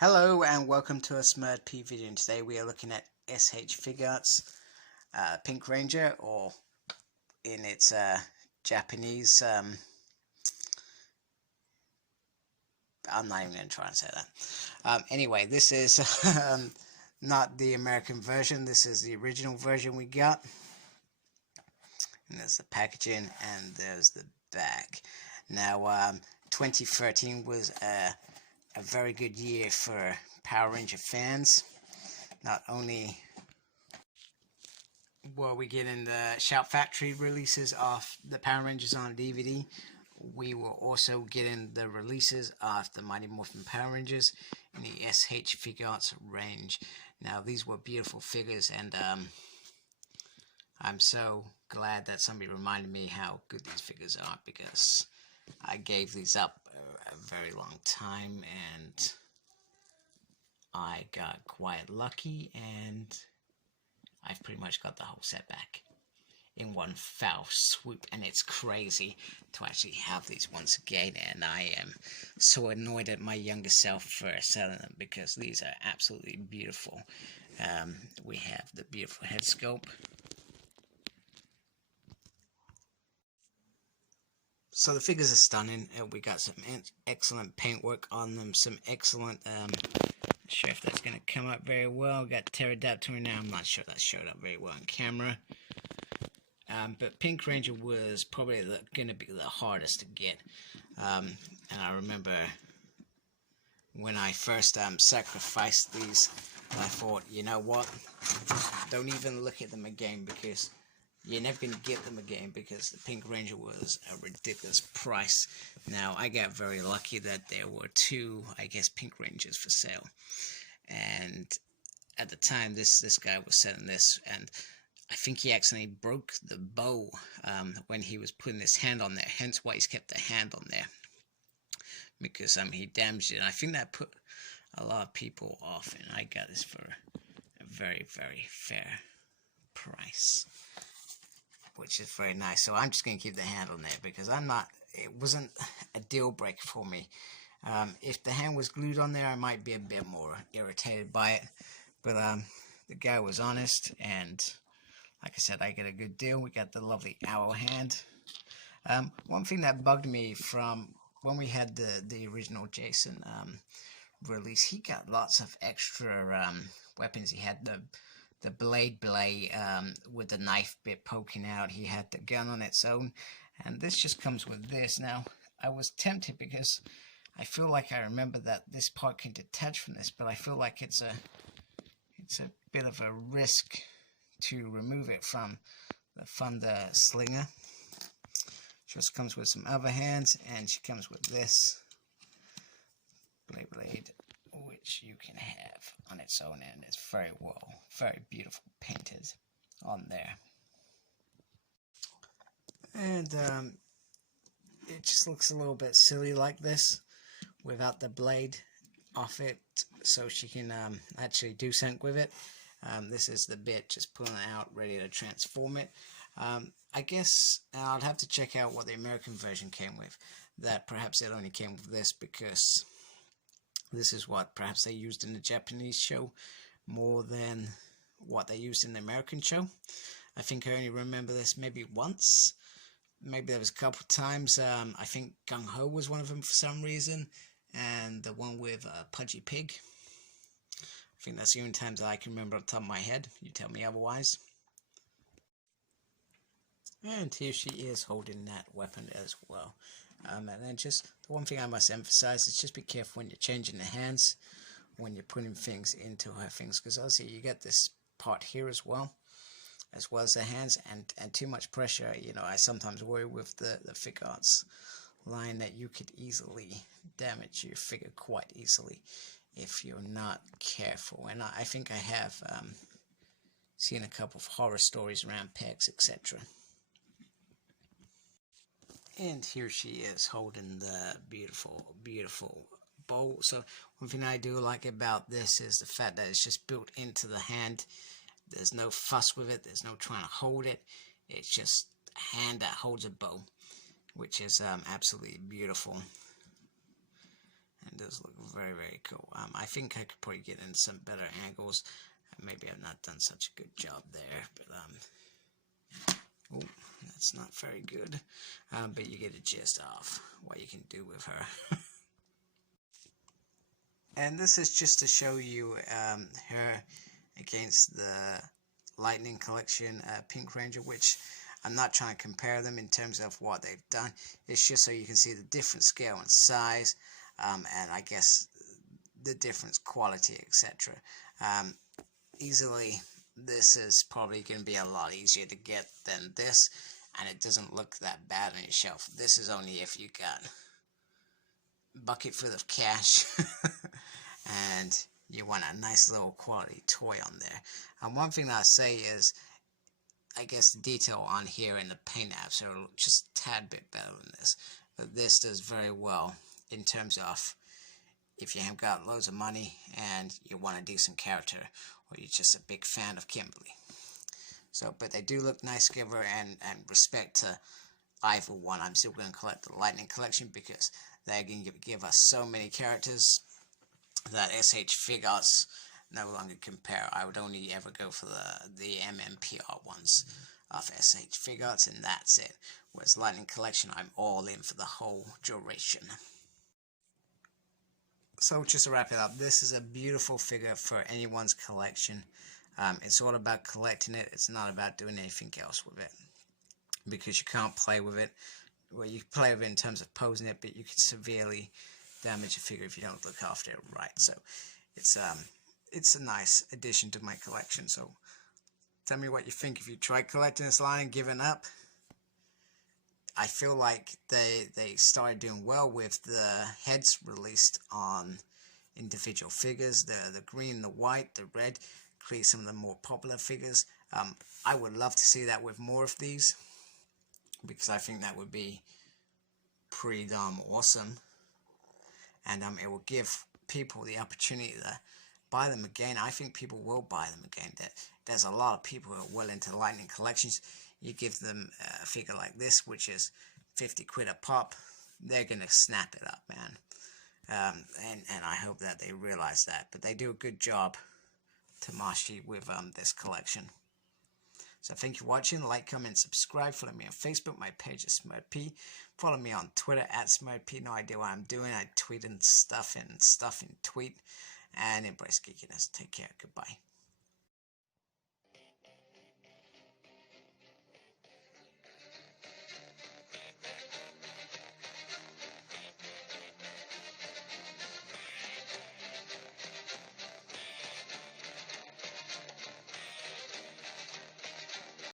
Hello and welcome to a Smurd P video, and today we are looking at SH Figuarts Pink Ranger, or in its Japanese, I'm not even going to try and say that. Anyway, this is not the American version, this is the original version we got. And there's the packaging and there's the back. Now, 2013 was a very good year for Power Ranger fans. Not only were we getting the Shout Factory releases of the Power Rangers on DVD, we were also getting the releases of the Mighty Morphin Power Rangers in the SH Figuarts range. Now, these were beautiful figures, and I'm so glad that somebody reminded me how good these figures are, because I gave these up a very long time, and I got quite lucky, and I've pretty much got the whole set back in one foul swoop, and it's crazy to actually have these once again, and I am so annoyed at my younger self for selling them, because these are absolutely beautiful. We have the beautiful head sculpt. So the figures are stunning. We got some excellent paintwork on them, some excellent, not sure if that's going to come up very well. We got Pterodactyl now, I'm not sure that showed up very well on camera. But Pink Ranger was probably going to be the hardest to get. And I remember when I first sacrificed these, I thought, you know what, don't even look at them again, because you're never going to get them again, because the Pink Ranger was a ridiculous price. Now, I got very lucky that there were two, I guess, Pink Rangers for sale. And at the time, this guy was selling this, and I think he accidentally broke the bow when he was putting his hand on there. Hence why he's kept the hand on there, because he damaged it. And I think that put a lot of people off, and I got this for a very, very fair price, which is very nice. So I'm just going to keep the hand on there, because it wasn't a deal breaker for me. If the hand was glued on there, I might be a bit more irritated by it. But the guy was honest, and like I said, I get a good deal. We got the lovely arrow hand. One thing that bugged me from when we had the original Jason release, he got lots of extra weapons. He had the blade with the knife bit poking out. He had the gun on its own, and this just comes with this. Now, I was tempted, because I feel like I remember that this part can detach from this, but I feel like it's a bit of a risk to remove it from the Thunder Slinger. Just comes with some other hands, and she comes with this blade, which you can have on its own, and it's very beautiful painted on there. And it just looks a little bit silly like this, without the blade off it, so she can actually do something with it. This is the bit just pulling it out, ready to transform it. I guess I'll have to check out what the American version came with. That perhaps it only came with this, because this is what perhaps they used in the Japanese show more than what they used in the American show. I think I only remember this maybe once. Maybe there was a couple of times. I think Gung Ho was one of them for some reason, and the one with Pudgy Pig. I think that's the only times that I can remember off the top of my head. You tell me otherwise. And here she is holding that weapon as well. And then just the one thing I must emphasize is just be careful when you're changing the hands, when you're putting things into her things, because obviously you get this part here as well as the hands, and too much pressure. You know, I sometimes worry with the Figuarts line that you could easily damage your figure quite easily if you're not careful. And I think I have seen a couple of horror stories around pegs, etc. And here she is holding the beautiful, beautiful bowl. So one thing I do like about this is the fact that it's just built into the hand. There's no fuss with it. There's no trying to hold it. It's just a hand that holds a bow, which is absolutely beautiful. It does look very, very cool. I think I could probably get in some better angles. Maybe I've not done such a good job there, but oh, that's not very good. But you get a gist of what you can do with her. And this is just to show you her against the Lightning Collection Pink Ranger, which I'm not trying to compare them in terms of what they've done. It's just so you can see the different scale and size, and I guess the different quality, etc. Easily, this is probably going to be a lot easier to get than this, and it doesn't look that bad on your shelf. This is only if you got a bucket full of cash and you want a nice little quality toy on there. And one thing that I say is, I guess the detail on here in the paint apps are just a tad bit better than this. But this does very well in terms of if you have got loads of money and you want a decent character, or you're just a big fan of Kimberly. So, but they do look nice together, and respect to either one. I'm still going to collect the Lightning Collection because they're going to give us so many characters that SH Figuarts no longer compare. I would only ever go for the MMPR ones of SH Figuarts, and that's it. Whereas Lightning Collection, I'm all in for the whole duration. So just to wrap it up, this is a beautiful figure for anyone's collection. It's all about collecting it. It's not about doing anything else with it, because you can't play with it. Well, you can play with it in terms of posing it, but you can severely damage a figure if you don't look after it right. So it's a nice addition to my collection. So tell me what you think. If you tried collecting this line and given up, I feel like they started doing well with the heads released on individual figures. The green, the white, the red, create some of the more popular figures. I would love to see that with more of these, because I think that would be pretty damn awesome. And it will give people the opportunity to buy them again. I think people will buy them again. There's a lot of people who are well into Lightning Collections. You give them a figure like this, which is 50 quid a pop, they're going to snap it up, man. And I hope that they realize that. But they do a good job, Tamashi, with this collection. So thank you for watching. Like, comment, subscribe. Follow me on Facebook. My page is SmurtP. Follow me on Twitter at SmurtP. No idea what I'm doing. I tweet and stuff in tweet. And embrace geekiness. Take care. Goodbye.